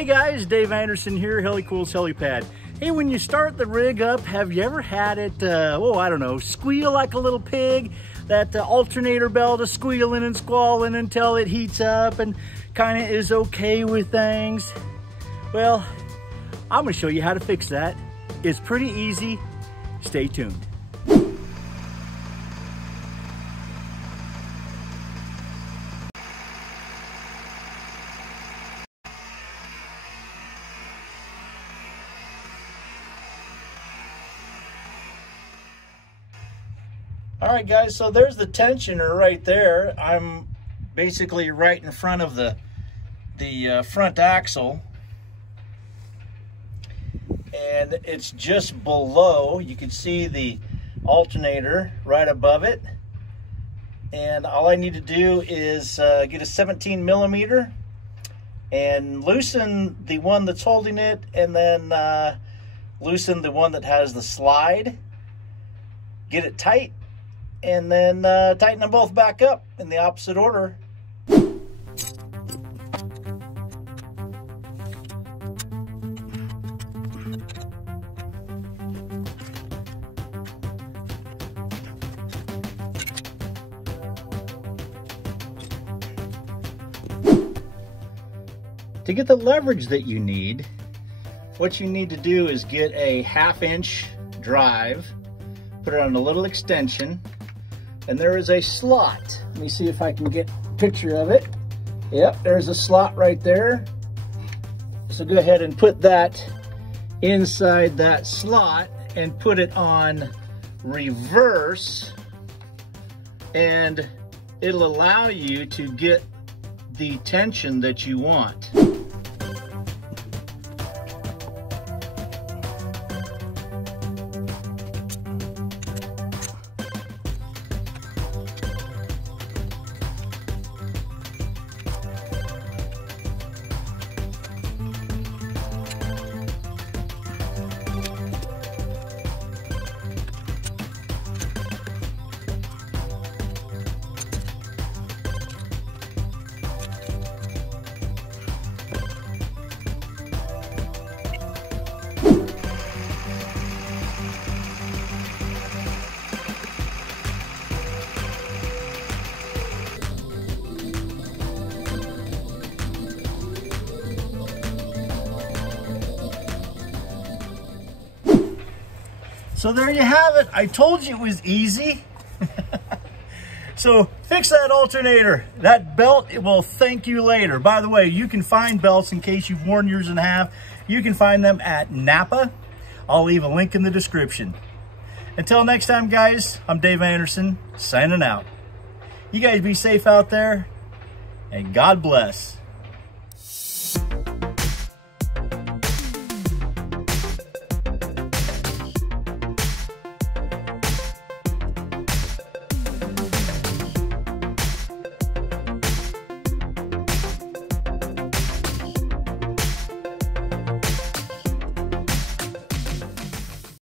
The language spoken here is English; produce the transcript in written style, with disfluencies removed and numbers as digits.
Hey guys, Dave Anderson here, Helicool's Helipad. Hey, when you start the rig up, have you ever had it, I don't know, squeal like a little pig? That alternator belt is squealing and squalling until it heats up and kind of is okay with things? Well, I'm gonna show you how to fix that. It's pretty easy. Stay tuned. All right, guys, so there's the tensioner right there. I'm basically right in front of the front axle, and it's just below. You can see the alternator right above it, and all I need to do is get a 17 millimeter and loosen the one that's holding it, and then loosen the one that has the slide, get it tight, and then tighten them both back up in the opposite order. To get the leverage that you need, what you need to do is get a 1/2 inch drive, put it on a little extension, and there is a slot. Let me see if I can get a picture of it. Yep, there's a slot right there. So go ahead and put that inside that slot and put it on reverse, and it'll allow you to get the tension that you want. So there you have it. I told you it was easy. So fix that alternator. That belt, it will thank you later. By the way, you can find belts in case you've worn yours in half. You can find them at Napa. I'll leave a link in the description. Until next time, guys, I'm Dave Anderson, signing out. You guys be safe out there, and God bless.